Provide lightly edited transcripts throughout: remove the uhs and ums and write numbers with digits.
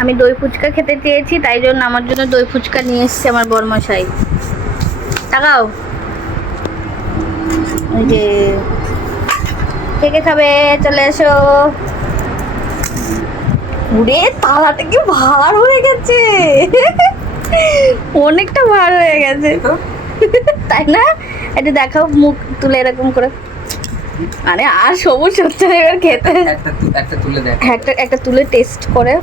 আমি দই ফুচকা খেতে চেয়েছি, তাই জন্য আমার জন্য দই ফুচকা নিয়ে এসছে আমার বরমশাই। তাকাও, ওই যে কে কে খাবে চলে এসো। উড়ে তালাটা কি ভার হয়ে গেছে, অনেকটা ভার হয়ে গেছে তাই না? এটা দেখাও, মুখ তুলে এরকম করে। আরে আর সবুজ হচ্ছে না এবার খেতে। একটা তুলে দেখ, একটা তুলে টেস্ট করে।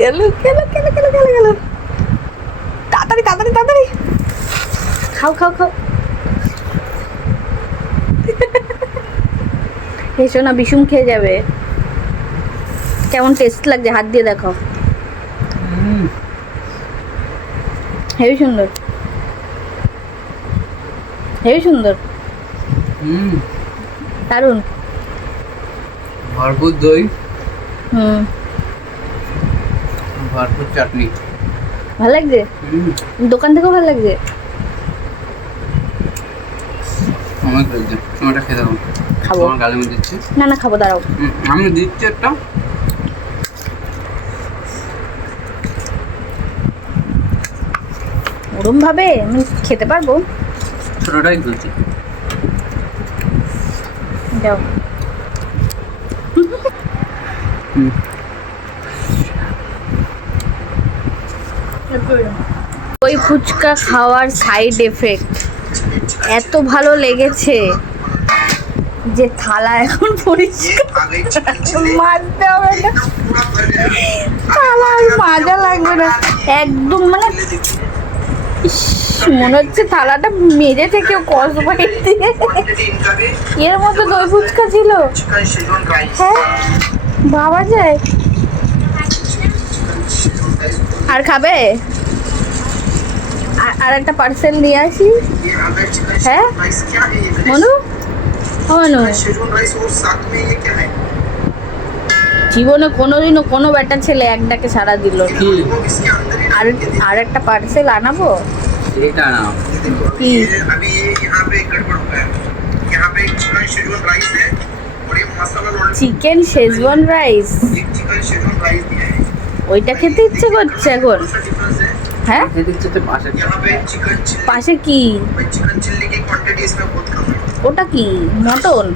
গেল গেল গেল গেল গেল গেল, তাড়াতাড়ি তাড়াতাড়ি তাড়াতাড়ি খাও খাও খাও। এসো না, বিশুম খেয়ে যাবে। কেমন টেস্ট লাগছে, হাত দিয়ে দেখো। হেবি সুন্দর, হেবি সুন্দর, দারুন। ভরপুর দই, হুম, ভরপুর চাটনি, ভালো লাগছে। দোকান থেকেও ভালো লাগছে। আমার লাগছে, তোমারটা খেয়ে দেখো। খাবো, তোমার গালে মধ্যে দিচ্ছি। না না খাবো, দাঁড়াও। আমি দিচ্ছি একটা। ওরম ভাবে আমি খেতে পারবো? ছোটটাই দিচ্ছি। যাও। ওই ফুচকা খাওয়ার সাইড এফেক্ট এত ভালো লেগেছে যে থালা এখন পরিষ্কার মাজতে হবে না, থালা আর মাজা লাগবে না একদম। মানে ইস, মনে হচ্ছে থালাটা মেজে থেকে কসবাইট দিয়ে এর মতো দই ফুচকা ছিল। হ্যাঁ ভাবা যায়। আর খাবে? আর একটা পার্সেল নিয়ে আসি। হ্যাঁ মনু, মনু জীবনে কোনোদিনও কোনো বেটা ছেলে এক ডাকে সাড়া দিল না। আর একটা পার্সেল আনাবো। এটা না কি? চিকেন শেজওয়ান রাইস, ওইটা খেতে ইচ্ছে করছে এখন। হ্যাঁ পাশে কি ওটা, কি মটন?